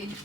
read.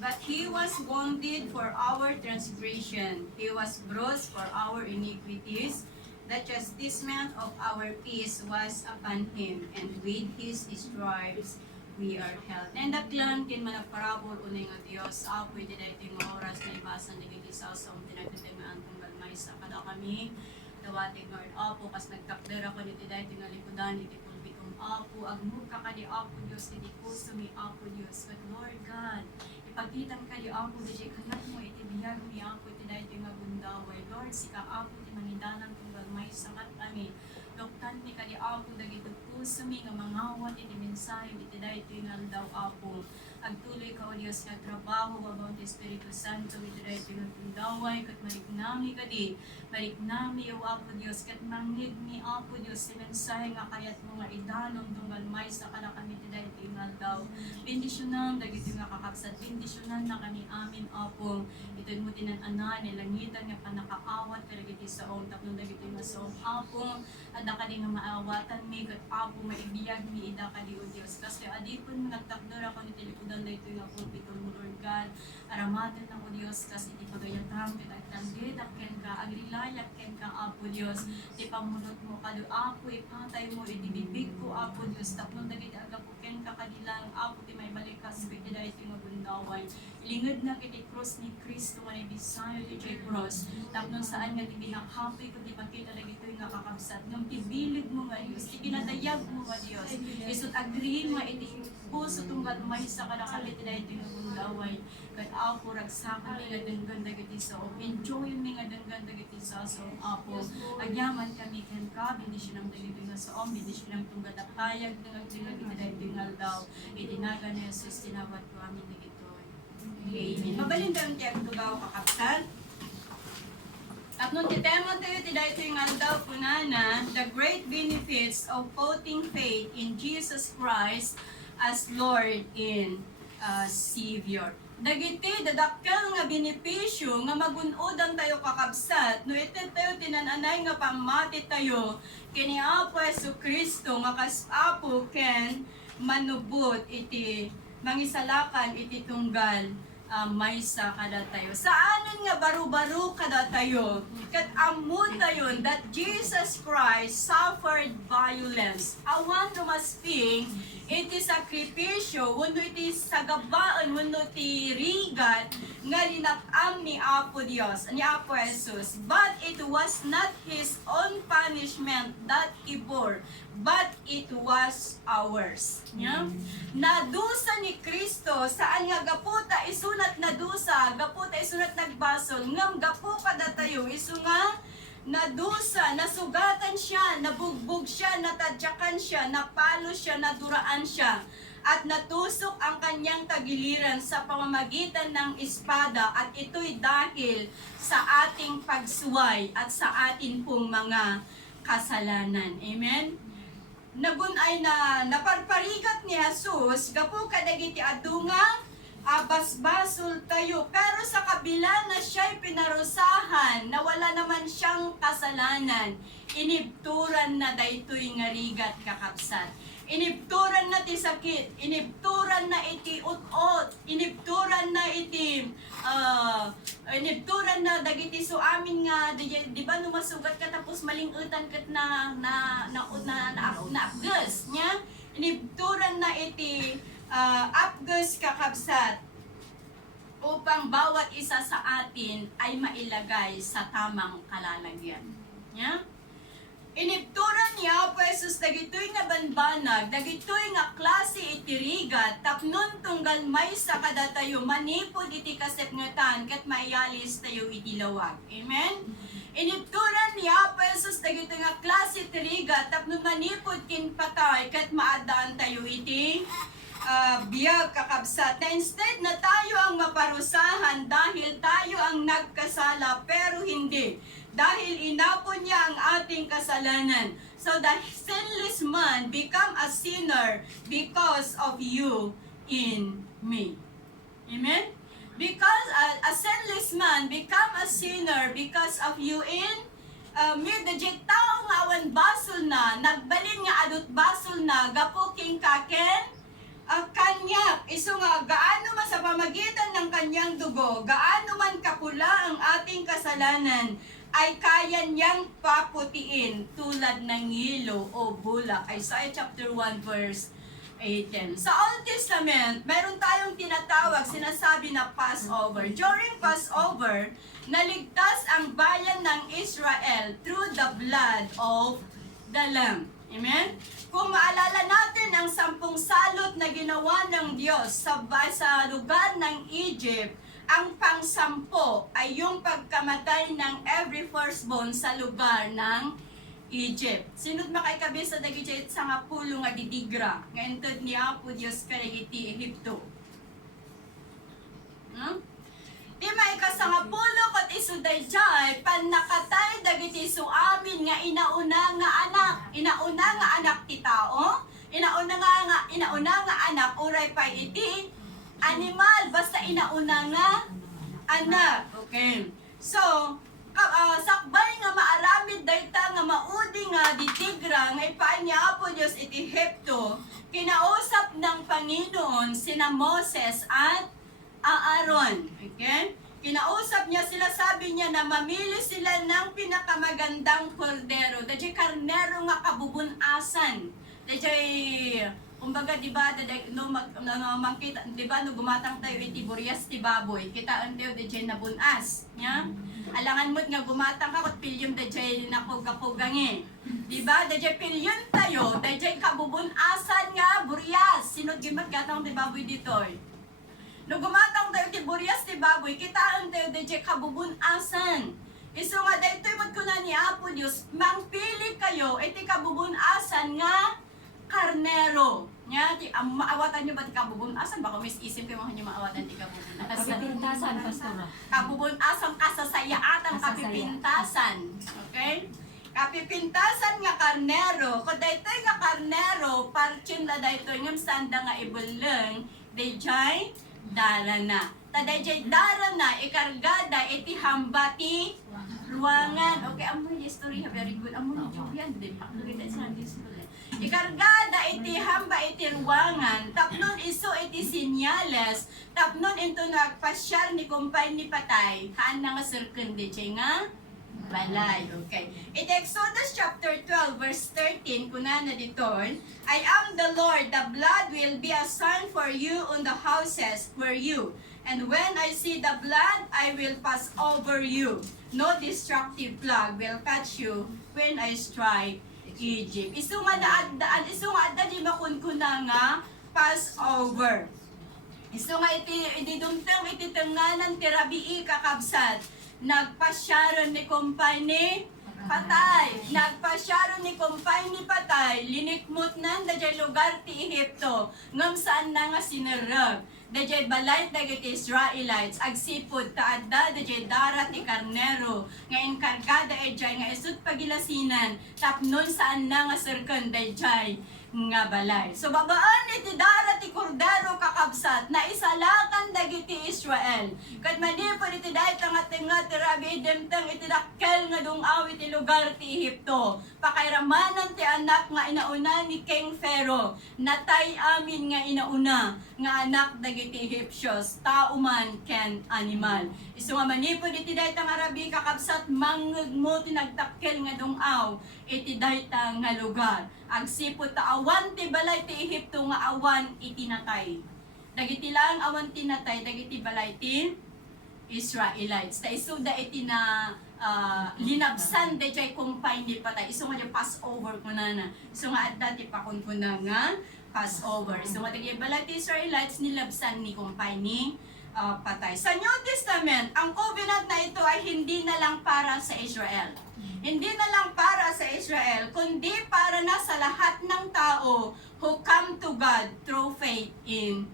But he was wounded for our transgression, he was bruised for our iniquities. The chastisement of our peace was upon him, and with his stripes we are healed. And daklan kin man parabol unay nga Dios, apoy di dahil mga oras na ibasan ni gigisaw sa tinagtitay nga antong galmay sa kada kami. Dawatig Lord, apo kas nagtakder ako ni dahil tingalikudan ni pulbitum apo agmuka ka di apo Dios ni puso mi apo Dios. But Lord God, ipagkitang ka di apo di kalat mo itibiyag mi apo iti dahil nga bundaway. Lord, sika apo ti mangidanan kung galmay sakat kami. Doktan ni kadi apo dagito puso mi nga mangawat iti mensahe iti dahil nga daw apo. Agtuloy ka o Diyos nga trabaho babaw ti Espiritu Santo iti dahil nga bundaway kat mariknami kadi. Mariknami o apo Diyos kat manghid mi apo Diyos ti mensahe nga kayat mo nga idanom tunggal may sa kana kami iti dahil nga daw. Bendisyonan dagito nga kakapsat. Bendisyonan na kani amin apo. Ito mo tinananan nilangitan nga panakaawat kadagiti sa tapno dagito nga sa apo. Ada ka nga maawatan mi kat apo maibiyag mi ida ka di o Diyos. Kasi adipon mga takdor ako ni tilikudan da ito nga pulpito mo Lord God. Aramatan ng o Diyos kasi di pagayatang pinagtanggit ken ka agrilayak ken ka apo Diyos. Di pamunot mo kado apo ipatay mo idibibig ko apo Diyos. Tapno dagiti agapo ken ka kadilang apo ti may balikas iti da ito nga bundaway. Ilingad na kiti cross ni Kristo nga ibisayo ti cross. Tapno saan nga ti binakhapoy ko ti pakita dagito nga kakabsat. Ngam tibilig mo nga Diyos, ibinadayag mo nga Diyos. Isut agriin nga iti puso tunggal may sa kadakalit na iti nga bundaway. Kat apo ragsakan mi nga denggan dagiti sa enjoy mi nga denggan dagiti sa apo. Agyaman kami ken ka bendisyon ang dagiti nga sa bendisyon ang tunggal payag nga iti dagiti nga daw. Itinaga ni Jesus tinawat ko amin dagito. Amen. Mabalin daw tiyak tugaw kakapsat. At nung titema tayo ti dahito yung aldaw kunana, the great benefits of putting faith in Jesus Christ as Lord and Savior. Dagiti, dadakkel nga benepisyo nga magunodan tayo kakabsat, no iti tayo tinananay nga pamati tayo, kini Apo Jesucristo nga kasapo ken manubot iti mangisalakan iti tunggal maysa kada tayo. Saanan nga baro-baro kada tayo? Kat amod tayo that Jesus Christ suffered violence. Awan lumasping iti sakripisyo, wano iti sagabaan, wano iti rigat, nga linakam ni Apo Dios, ni Apo Jesus. But it was not His own punishment that He bore, but it was ours. Yeah? Nadusa ni Kristo, saan nga gaputa isunat na dusa, gaputa isunat nagbasol, ngam gapu kada tayo, isu nga nadusa, nasugatan siya, nabugbog siya, natadyakan siya, napalo siya, naduraan siya, at natusok ang kanyang tagiliran sa pamamagitan ng espada, at ito'y dahil sa ating pagsuway at sa atin pong mga kasalanan. Amen? Nagunay na naparparigat ni Jesus, gapo kadagiti adunga, basbasol tayo. Pero sa kabila na siya'y pinarusahan, na wala naman siyang kasalanan, inibturan na daytoy nga rigat kakapsat. Inibturan na ti sakit, inibturan na iti ut-ot, inibturan na iti inibturan na dagiti so amin nga di ba numasugat ka tapos malingutan kat na apgas nya, inibturan na iti apgas kakabsat upang bawat isa sa atin ay mailagay sa tamang kalalagyan. Nya? Inibturan niya, Jesus, dagitoy nga banbanag, dagitoy nga klase itirigat, tapnon tunggal may sa kada tayo, manipod iti kasepngatan, kat maialis tayo itilawag. Amen? Inibturan niya, Jesus, dagitoy nga klase itirigat, tapnon manipod kin patay, kat maadaan tayo iti biyag kakabsat. Na instead na tayo ang maparusahan dahil tayo ang nagkasala, pero hindi. Dahil inapon niya ang ating kasalanan. So the sinless man become a sinner because of you in me. Amen? Because a sinless man become a sinner because of you in me. Dajit tao nga awan basol na, nagbalin nga adot basol na, gapo king kaken, kan kanyak. Isu nga, gaano man sa pamagitan ng kanyang dugo, gaano man kapula ang ating kasalanan, ay kaya niyang paputiin tulad ng hilo o bulak. Isaiah chapter 1 verse 18. Sa Old Testament, meron tayong tinatawag, sinasabi na Passover. During Passover, naligtas ang bayan ng Israel through the blood of the Lamb. Amen? Kung maalala natin ang 10 salot na ginawa ng Diyos sa lugar ng Egypt, ang pang-10 ay yung pagkamatay ng every firstborn sa lugar ng Egypt. Sinod makaikabi sa dagiti sa nga pulo nga didigra, nga entod niya po Diyos karigiti Ehipto. Di may kasangapulo kot isuday jay, pan nakatay dagiti su amin nga inauna nga anak ti tao, inauna nga anak uray pa iti animal basta inauna nga anak. Okay. So, sakbay nga maaramid dayta nga maudi nga ditigra nga ipaan niya po Diyos iti Ehipto, kinausap ng Panginoon sina Moses at Aaron. Okay? Kinausap niya sila, sabi niya na mamili sila ng pinakamagandang kordero. Dajay karnero nga kabubunasan. Dajay, kumbaga, di ba, mangkita, di ba, no gumatang tayo iti buryas ti baboy, kitaan tayo dajay nabunas. Ya? Alangan mo't nga gumatang ka, kot pilyong dajay nakugakugangi. Di ba, dajay pilyon tayo, dajay kabubunasan nga buryas. Sinod gimat gatang ti baboy dito. No gumatang tayo ti buryas ti baboy, kitaan tayo dajay kabubunasan. Isu nga daytoy magkuna ni Apo Dios, mangpili kayo iti kabubunasan nga karnero. Nya ti maawatan niyo ba ti kabubunasan? Baka isip kayo mga maawatan ti kabubunasan. Kapipintasan, pastora. Kabubunasan kasasayaatan, kapipintasan. Okay? Kapipintasan nga karnero, kung daytoy nga karnero, parchin la daytoy ngam sanda nga ibuleng, dayjay dara na. Tadayjay dara na, ikargada iti hambati ruangan. Okay, amo yung story, very good. Amo yung Julian, di ba? Kita sa story. Ikargada iti hamba iti ruangan, tapnon iso iti sinyales, tapnon into nagpasyar ni kumpay ni patay, haan na nga sirken di nga balay. Okay. It Exodus chapter 12 verse 13 kuna na ditoy, I am the Lord, the blood will be a sign for you on the houses where you, and when I see the blood, I will pass over you. No destructive plague will catch you when I strike Egypt. Isu nga adda di makunkuna nga Passover. Isu nga iti dumtang iti tenganan ti Rabii kakabsat. Nagpasyaron ni kumpay ni patay. Nagpasyaron ni kumpay ni patay. Linikmut nan dajay lugar ti Ehipto. Ngam saan na nga sinerag. Dajay balay dagiti Israelites. Agsipod taadda dajay darat ti karnero. Nga inkargada ejay nga isut pagilasinan. Tapnon saan na nga sirken dajay nga balay. So babaan iti darat ti kordero kakabsat na isalakan dagiti Israel. Kat manipod iti dayta nga tinga ti Rabi demteng iti dakkel nga dungaw iti lugar ti Ehipto. Pakairamanan ti anak nga inauna ni King Pharaoh. Natay amin nga inauna nga anak dagiti Egyptios, tao man ken animal. Isu nga manipod iti dayta nga Rabi kakabsat mangegmo ti nagtakkel nga dungaw iti dayta nga lugar. Agsipod ta awan ti balay ti Ehipto nga awan iti natay. Dagiti lang awan ti natay, dagiti balay ti Israelites. Ta isuda iti na linabsan de jay kumpay ni patay. Isu nga di Passover kunana. Isu nga adda ti pakunkuna nga Passover. Isu nga dagiti balay ti Israelites nilabsan ni kumpay ni patay. Sa New Testament, ang covenant na ito ay hindi na lang para sa Israel. Hindi na lang para sa Israel, kundi para na sa lahat ng tao who come to God through faith in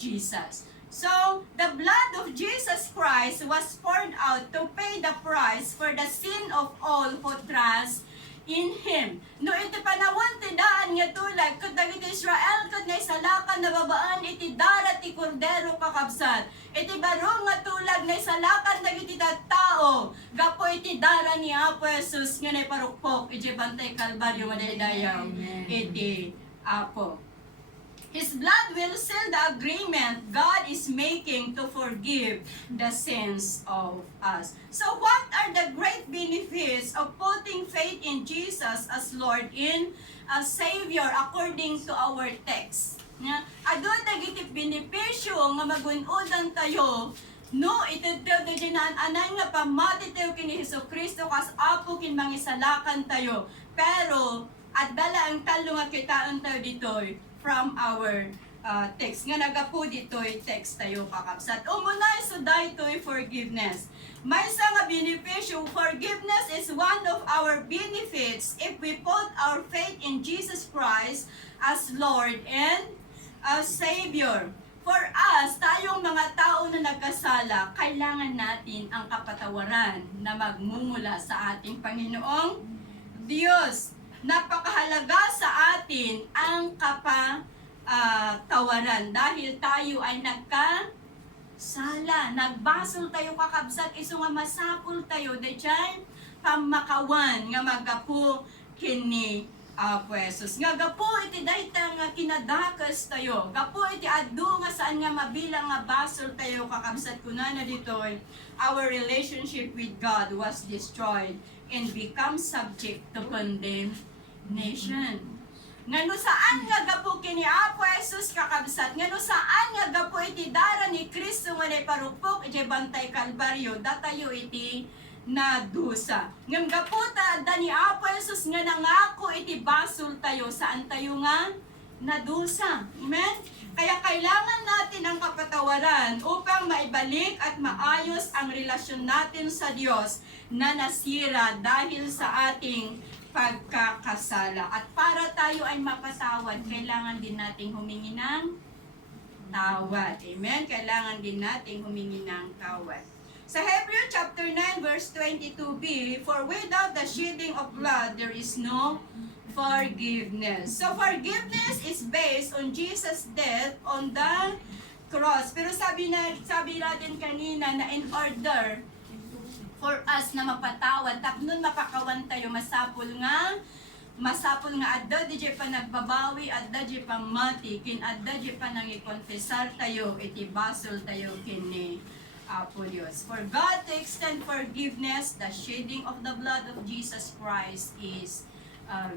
Jesus. So, the blood of Jesus Christ was poured out to pay the price for the sin of all who trust in Him. No, iti panawon ti daan nga tulag, kud dagiti Israel, kud na isalakan na babaan, iti darat ti kordero kakabsat. Iti baro nga tulag na isalakan dagiti tao, gapo iti dara ni Apo Jesus nga na parukpok, iti bantay kalbaryo madaydayaw, iti Apo. His blood will seal the agreement God is making to forgive the sins of us. So what are the great benefits of putting faith in Jesus as Lord in as Savior according to our text? Agad nagitip benepisyo nga magunodan tayo no ititew de anay nga pamatitew kini Hesukristo kas apo kin mangisalakan tayo. Pero at dala ang talo nga kitaan tayo ditoy from our text. Nga nagapo dito'y text tayo kakabsat. Umunay so daytoy forgiveness. May isa nga benepisyo, forgiveness is one of our benefits if we put our faith in Jesus Christ as Lord and as Savior. For us, tayong mga tao na nagkasala, kailangan natin ang kapatawaran na magmumula sa ating Panginoong Diyos. Napakahalaga sa atin ang kapatawaran dahil tayo ay nagkasala. Nagbasol tayo kakabsat, iso nga masapul tayo, dahil pamakawan nga magapo kini Pwesos. Nga gapo iti dayta nga kinadakas tayo. Gapo iti adu nga saan nga mabilang nga basol tayo kakabsat kunana ditoy. Our relationship with God was destroyed and become subject to condemnation. Ngano saan nga gapo kini Apo Jesus kakabsat, ngano saan nga gapo iti dara ni Kristo nga parupok iti bantay Kalbaryo, datayo iti nadusa. Ngam gapo ta ni Apo Jesus nga nangako iti basol tayo, saan tayo nga nadusa. Amen? Kaya kailangan natin ang kapatawaran upang maibalik at maayos ang relasyon natin sa Diyos na nasira dahil sa ating pagkakasala. At para tayo ay mapatawad, kailangan din nating humingi ng tawad. Amen? Kailangan din nating humingi ng tawad. Sa Hebrew chapter 9 verse 22b, for without the shedding of blood, there is no forgiveness. So forgiveness is based on Jesus' death on the cross. Pero sabi natin kanina na in order for us na mapatawad, tapnon mapakawan tayo, masapul nga adda di pa nagbabawi, adda di pa mati, kin adda di pa nang i-confessar tayo, itibasol tayo kini Apo Diyos. For God to extend forgiveness, the shedding of the blood of Jesus Christ is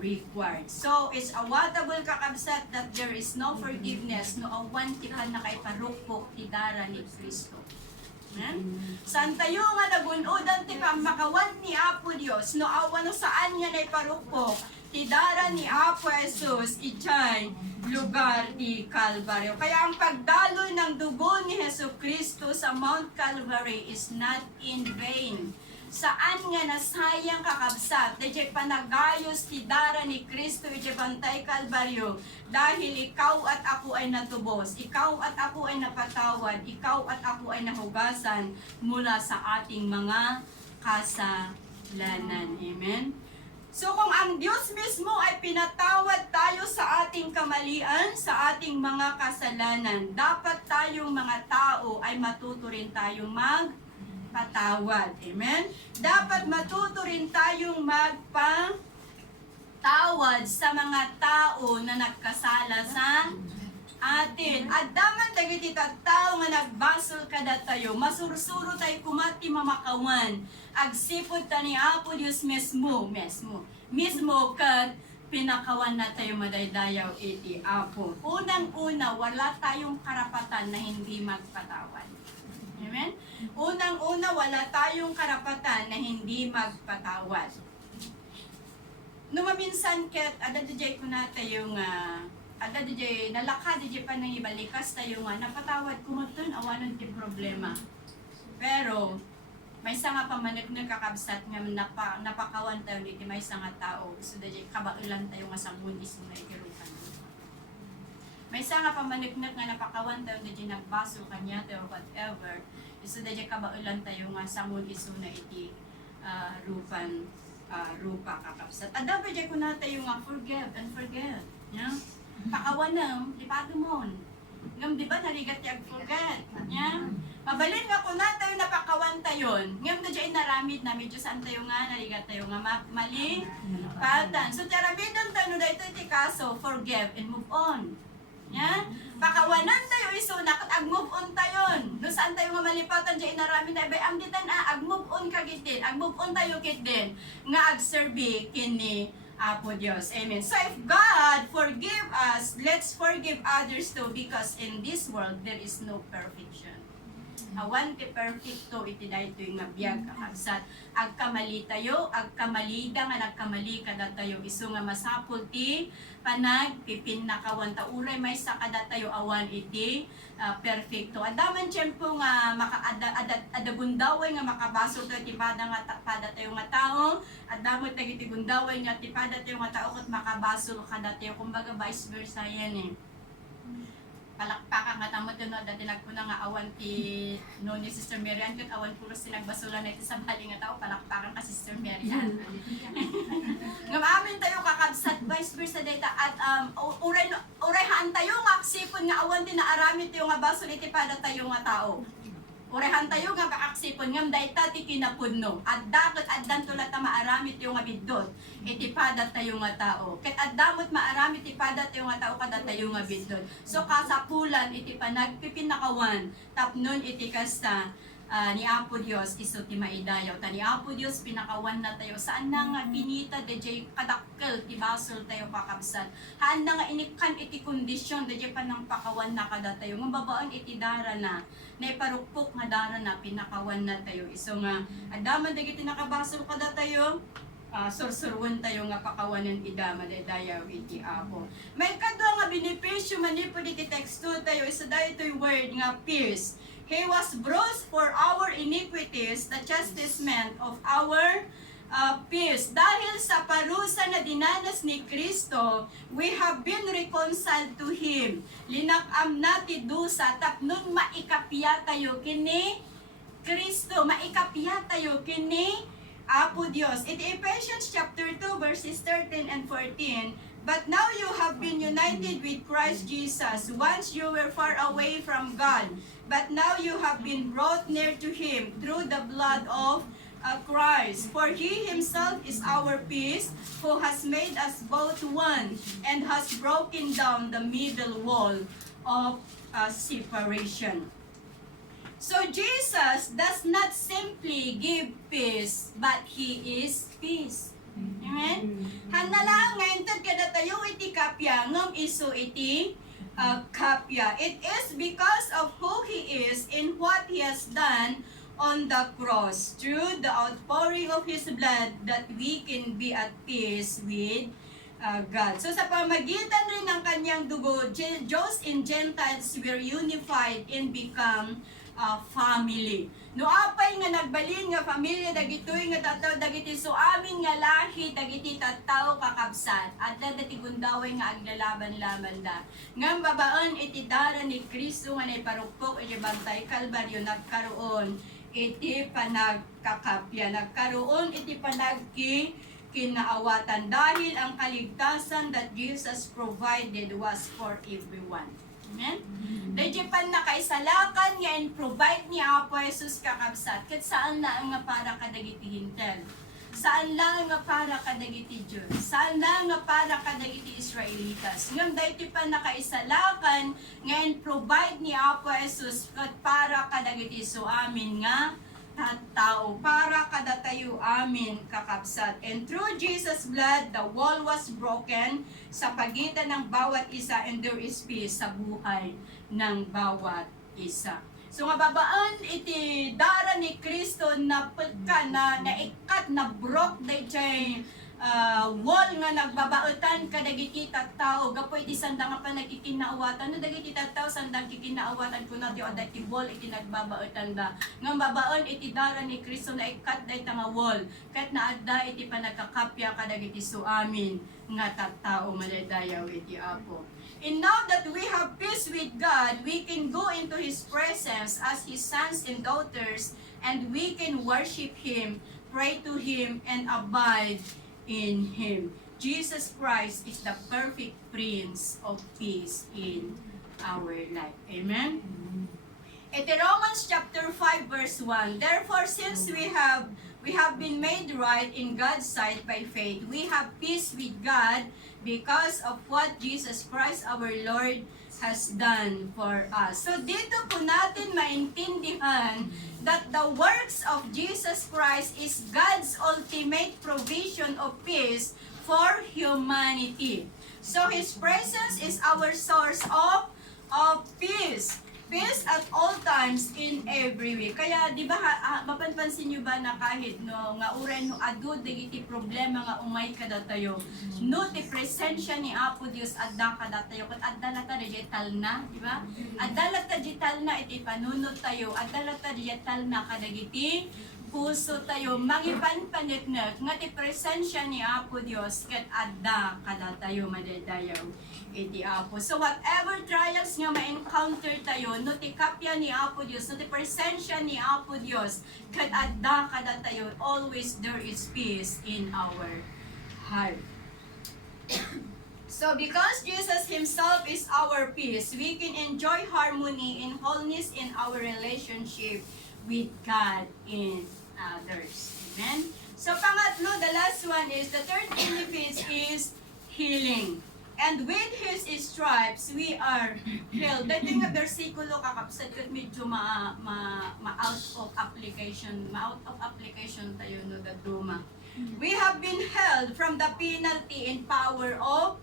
required. So, it's awatable kakabsat that there is no forgiveness, no awan ti ka na kay parukpok ti dara ni Kristo. San tayo nga nagunodan ti pamakawan ni Apo Diyos, no awan no saan nga na parukpok ti dara ni Apo Jesus ichay lugar ti Kalbaryo. Kaya ang pagdaloy ng dugo ni Hesukristo sa Mount Calvary is not in vain. Saan nga nasayang kakabsat, dahil panagayos ti dara ni Kristo iti bantay Kalbaryo, dahil ikaw at ako ay natubos, ikaw at ako ay napatawad, ikaw at ako ay nahugasan mula sa ating mga kasalanan. Amen? So kung ang Diyos mismo ay pinatawad tayo sa ating kamalian, sa ating mga kasalanan, dapat tayong mga tao ay matuto rin tayong magpatawad. Amen? Dapat matuto rin tayong magpatawad sa mga tao na nagkasala sa atin. At daman dagiti tao nga nagbasol kada tayo, masursuro tayo kumati mamakawan, agsipod ta ni Apo Diyos mismo kat pinakawan na tayo madaydayaw iti Apo. Unang-una, wala tayong karapatan na hindi magpatawad. Amen? Unang-una, wala tayong karapatan na hindi magpatawad. Numaminsan ket, ada dijay ko na tayo nga, ada dijay, nalaka dijay pa nang ibalikas tayo nga, napatawad kumutun, awanon ti problema. Pero, may isa nga pamanik na kakabsat nga napakawan tayo dito, may isa nga tao, so dijay kabailan tayo nga sa mundis na ikirukan. May isa nga pamanik nga napakawan tayo dijay nagbaso kanya tayo whatever, so dijay kabailan tayo nga sa mundis na iti rupa kakabsat. Ada ba dijay ko na tayo nga forgive and forget. Yeah? Pakawanam, lipado mo. Ngam di ba narigat yung forget? Yeah? Mabalin nga ko na tayo napakawan tayon. Ngam na dyan naramid na medyo saan tayo nga, narigat tayo nga mali patan. So, tiaramidan tayo na ito iti kaso, forgive and move on. Yeah? saan tayo nga malipatan dyan inarami tayo bay amditan ag move on ka gitin, ag move on tayo kit din nga ag serve kini Apo Dios. Amen. So if God forgive us, let's forgive others too, because in this world there is no perfection. Awan ti perfecto iti dayto yung nabiyag kakabsat. Ag kamali tayo, ag kamalida nga nagkamali kada tayo. Isu nga masapul ti panag pipin nakawan ta uray may sa kada tayo awan iti perfecto. Adaman tiyempo nga adagundaway nga makabasol tayo ti pada tayo nga tao. Adamot tagiti gundaway nga ti pada tayo nga tao kat makabasol kada tayo. Kumbaga vice versa yan eh. Palakpakan nga tamo to no, dati nagpuna nga awan ti no ni Sister Marian, kat awan puros tinagbasulan na iti sa bali nga tao, palakpakan ka Sister Marian. Ngam amin tayo kakabsat, vice versa data, at urayhaan tayo nga aksipon nga awan ti naarami tayo nga basol iti pada tayo nga tao. Urehan tayo nga kaaksipon ngam dayta ti kinapudno at dapat addan tulat ta maarami tayo nga biddot iti padat tayo nga tao ket addamot maarami ti padat tayo nga tao kada tayo nga biddot so kasapulan iti panagpipinakawan tapnon iti kasta ni Apo Dios iso ti maidayaw ta ni Apo Dios pinakawan na tayo saan na nga pinita DJ kadakkel ti basol tayo kakabsat haan na nga inikan iti kondisyon DJ panang pakawan na kada tayo mababaan iti dara na naiparukpok nga dara na pinakawan na tayo iso nga adaman dagiti nakabasol kada tayo sursurwan tayo nga pakawanan idama dayaw iti Apo may kadwa nga benepisyo manipod iti teksto tayo iso daytoy word nga pierce. He was bruised for our iniquities, the chastisement of our peace. Dahil sa parusa na dinanas ni Kristo, we have been reconciled to Him. Linakam na ti dusa, tapnon maikapya tayo kini Kristo, maikapya tayo kini Apo Dios. In Ephesians chapter 2 verses 13 and 14, but now you have been united with Christ Jesus. Once you were far away from God, but now you have been brought near to Him through the blood of Christ. For He Himself is our peace, who has made us both one, and has broken down the middle wall of separation. So Jesus does not simply give peace, but He is peace. Amen? Hanala ngayon tad kada tayo iti kapya ngam iso iti kapya. It is because of who He is and what He has done on the cross. Through the outpouring of His blood that we can be at peace with God. So sa pamagitan rin ng kanyang dugo, Jews and Gentiles were unified and become family. No apay nga nagbalin nga pamilya dagitoy nga tataw dagiti so amin nga lahi dagiti tattaw kakabsat at dagiti gundaway nga aglalaban-laban da. Ngam babaan iti dara ni Kristo nga naiparukpok iti bantay Kalbaryo nagkaroon iti panagkakapya, nagkaroon iti kinaawatan dahil ang kaligtasan that Jesus provided was for everyone. Amen? Dahil pan nakaisalakan nga and provide ni Apo Jesus kakabsat kat saan na nga para kadagiti hintel. Saan lang nga para kadagiti Diyos. Saan lang nga para kadagiti Israelitas. Ngam dahil pan nakaisalakan nga and provide ni Apo Jesus kat para kadagiti so amin nga tao para kada tayo amin kakabsat. And through Jesus' blood, the wall was broken sa pagitan ng bawat isa and there is peace sa buhay ng bawat isa. So nga babaan iti dara ni Kristo na pagka na naikat na broke dayjay wall nga nagbabaotan kadagiti tattao gapoy iti sanda nga pa nagkikinaawatan no dagiti tattao sandang kikinaawatan kuno ti adati wall iti nagbabaotan da nga babaon iti dara ni Kristo na ikat dayta nga wall ket naadda iti panagkakapya kadagiti suamin nga tattao madaydayaw iti Apo. And now that we have peace with God, we can go into His presence as His sons and daughters, and we can worship Him, pray to Him, and abide in Him. Jesus Christ is the perfect Prince of Peace in our life. Amen? Ito Romans chapter 5 verse 1. Therefore, since we have been made right in God's sight by faith, we have peace with God because of what Jesus Christ our Lord has done for us. So dito po natin maintindihan that the works of Jesus Christ is God's ultimate provision of peace for humanity. So His presence is our source of peace. Peace at all times in every way. Kaya di ba mapanpansin niyo ba na kahit no nga uren no adud dagiti problema nga umay kada tayo, no ti presensya ni Apo Dios adda kada tayo ket adda lata digital na, di ba? Adda lata digital na iti panunod tayo, adda lata digital na kadagiti puso tayo mangipanpanitnek nga ti presensya ni Apo Dios ket adda kada tayo madaydayaw iti Apo. So whatever trials nga ma-encounter tayo, no ti kapya ni Apo Dios, no ti presensya ni Apo Dios ket adda kada tayo, always there is peace in our heart. So because Jesus Himself is our peace, we can enjoy harmony and wholeness in our relationship with God and others. Amen? So pangatlo, the last one is, the third benefit is healing. And with His stripes, we are healed. Dito yung versikulo kakapsat kat medyo ma-out of application. Ma-out of application tayo no daduma. We have been held from the penalty and power of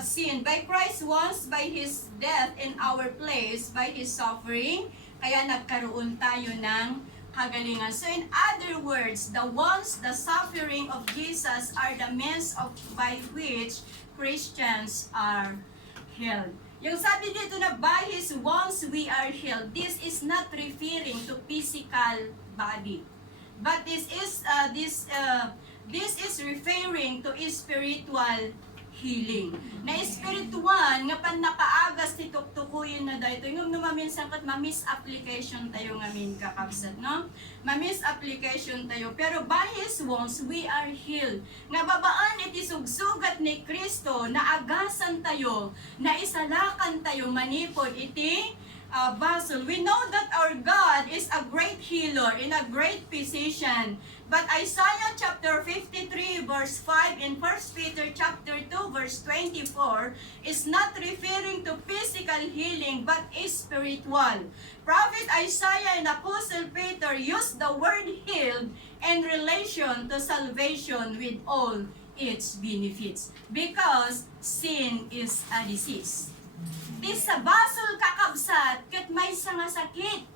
sin by Christ once, by His death in our place, by His suffering. Kaya nagkaroon tayo ng kagalingan. So in other words, the suffering of Jesus are the means by which Christians are healed. Yung sabi dito na by His wounds we are healed, this is not referring to physical body, but this is referring to spiritual healing. Na spiritual nga pan nakaagas ti tuktukuyin na dayto yung maminsan kat ma-misapplication tayo ngamin kakabsat, no? Ma-misapplication tayo, pero by His wounds we are healed. Nga babaan iti sugsugat ni Kristo na agasan tayo, na isalakan tayo manipod iti basol. We know that our God is a great healer and a great physician. But Isaiah chapter 53 verse 5 and 1 Peter chapter 2 verse 24 is not referring to physical healing but is spiritual. Prophet Isaiah and Apostle Peter used the word healed in relation to salvation with all its benefits because sin is a disease. Di sa basol kakabsat ket may nga sakit.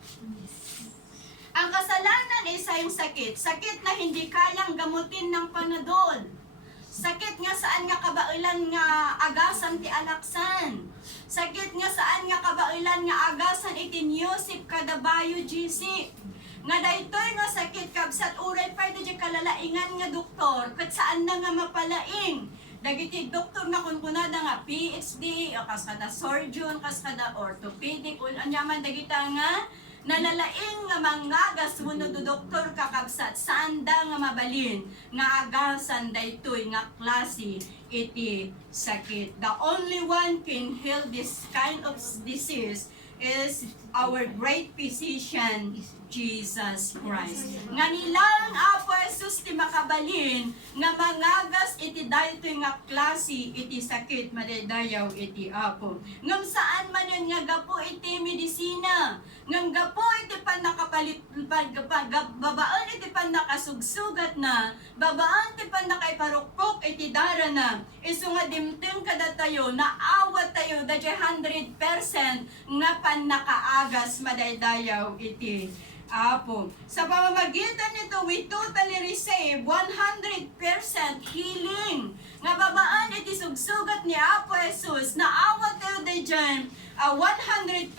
Ang kasalanan ay isang sakit. Sakit na hindi kayang gamutin ng Panadol. Sakit nga saan nga kabailan nga agasan ti alaksan. Sakit nga saan nga kabailan nga agasan iti Yusip kadabayo GC. Nga daytoy nga sakit kabsat uray pa iti kalalaingan nga doktor ket saan na nga mapalaing. Dagiti doktor na kunkunada nga PhD o kas kada surgeon, kas kada orthopedic ul anyaman dagita nga nalalaing nga mangagas wenno do doktor kakabsat saan da nga mabalin nga agasan daytoy nga klase iti sakit. The only one can heal this kind of disease is our great physician Jesus Christ. Nga nilang Apo Jesus ti makabalin nga mangagas iti daytoy nga klase iti sakit madaydayaw iti Apo. Ngam saan man yun nga gapo iti medisina, ngam gapo iti panakapalit babaan iti panakasugsugat na, babaan iti panakaiparukpok iti dara na. Isu nga dimteng kada tayo na awat tayo da 100% nga panakaagas madaydayaw iti Apo. Sa pamamagitan nito, we totally receive 100% healing. Nga babaan iti sugsugat ni Apo Jesus na awat tayo dyan 100%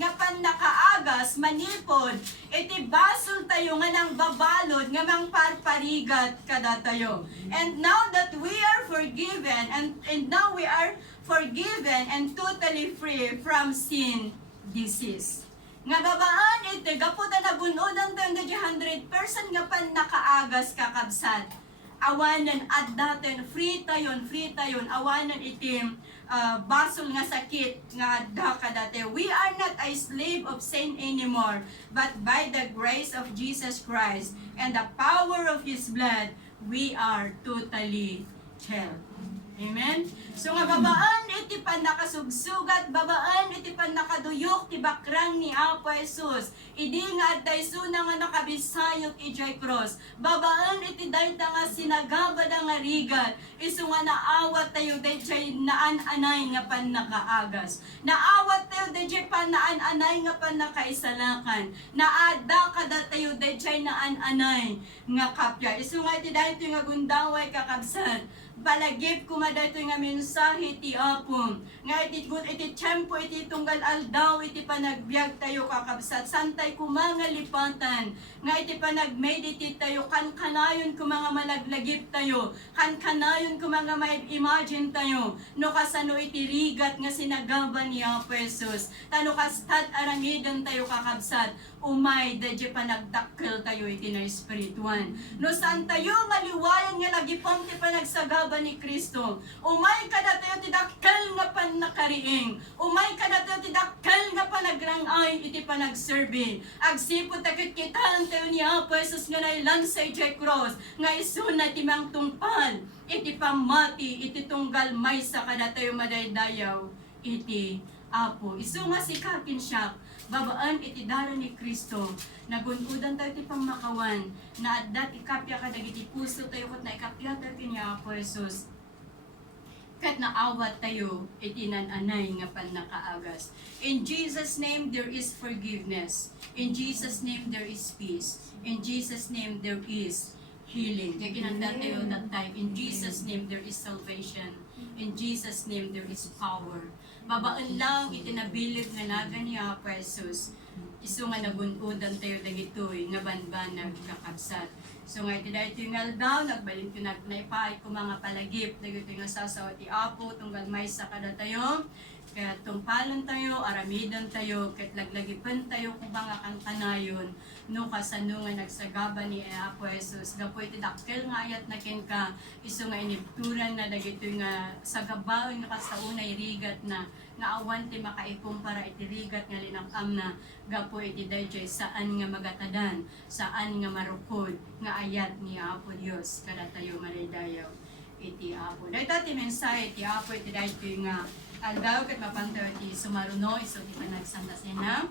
nga pan nakaagas manipod iti basol tayo nga nang babalod nga mang parparigat kada tayo. And now that we are forgiven and now we are forgiven and totally free from sin disease. Nga babaan iti gaputa na bunodan tayo na 100% nga pan nakaagas kakabsat. Awanan at daten free tayon awanan iti basol nga sakit nga dakadate. We are not a slave of sin anymore, but by the grace of Jesus Christ and the power of His blood, we are totally healed. Amen? So nga babaan iti pan nakasugsugat, babaan iti pan nakaduyok ti bakrang ni Apo Jesus. Idi nga at suna nga nakabisayot ijay cross. Babaan iti dayta nga sinagabada nga rigat. Isu nga naawat tayo dayjay naan-anay nga pan nakaagas. Naawat tayo dayjay pan naan-anay nga pan nakaisalakan. Naada kada tayo dayjay naan-anay nga kapya. Isu nga iti dayto nga gundaway kakabsat. Palagip kumada ito nga mensahe ti Apo. Nga iti tiyempo iti tunggal aldaw iti panagbiag tayo kakabsat. Santay kumangalipatan. Nga iti panagmeditate tayo. Kankanayon kumanga malaglagip tayo. Kankanayon kumanga ma-imagine tayo. No kasano iti rigat nga sinagaban ni Apo Jesus. Tano kastat arangidan tayo kakabsat. Umay, dadya panagdakkel tayo iti na espirituan. No saan tayo nga liwayan nga lagipam ti panagsagaba ni Kristo. Umay kada tayo ti dakkel nga pan nakariing. Umay kada tayo ti dakkel nga panagrangay iti panagserbi. Agsipot takit kitaan tayo ni Apo Jesus nga nailan sa iti cross. Nga isuna ti mang tungpal. Iti pamati, iti tunggal maysa kada tayo madaydayaw. Iti Apo. Isu nga si Kapin siya. Babaan iti dara ni Kristo. Nagungudan tayo ti pamakawan. Na adat ikapya ka dagiti puso tayo kat na ikapya tayo kini Apo Jesus. Kat naawat tayo iti nananay nga pan nakaagas. In Jesus' name there is forgiveness. In Jesus' name there is peace. In Jesus' name there is healing. Kaya kinanda tayo that time. In Jesus' name there is salvation. In Jesus' name there is power. Babaan lang itinabilib nga naga ni Apo Jesus. Isu nga nagunkudan tayo dagitoy nga banbanag kakabsat. So nga iti dahito yung aldaw, nagbalin ko naipahit ko mga palagip. Dagito nga sasawa ti Apo, tunggal may sa kada tayo. Kaya tungpalan tayo, aramidan tayo, kat laglagipan tayo kung mga kantanayon. No kasano nga nagsagaba ni Apo Jesus. Gapo iti dakkel nga ayat na ka, iso nga inipturan na dagito nga sagabaon nga kasaunay rigat na nga awan ti makaikumpara iti rigat nga linakam na gapo iti dayjay saan nga magatadan, saan nga marukod nga ayat ni Apo Dios kada tayo madaydayaw iti Apo. Dayta ti mensahe ti Apo iti daytoy nga aldaw ket mapantaw ti sumaruno iso ti panagsantas na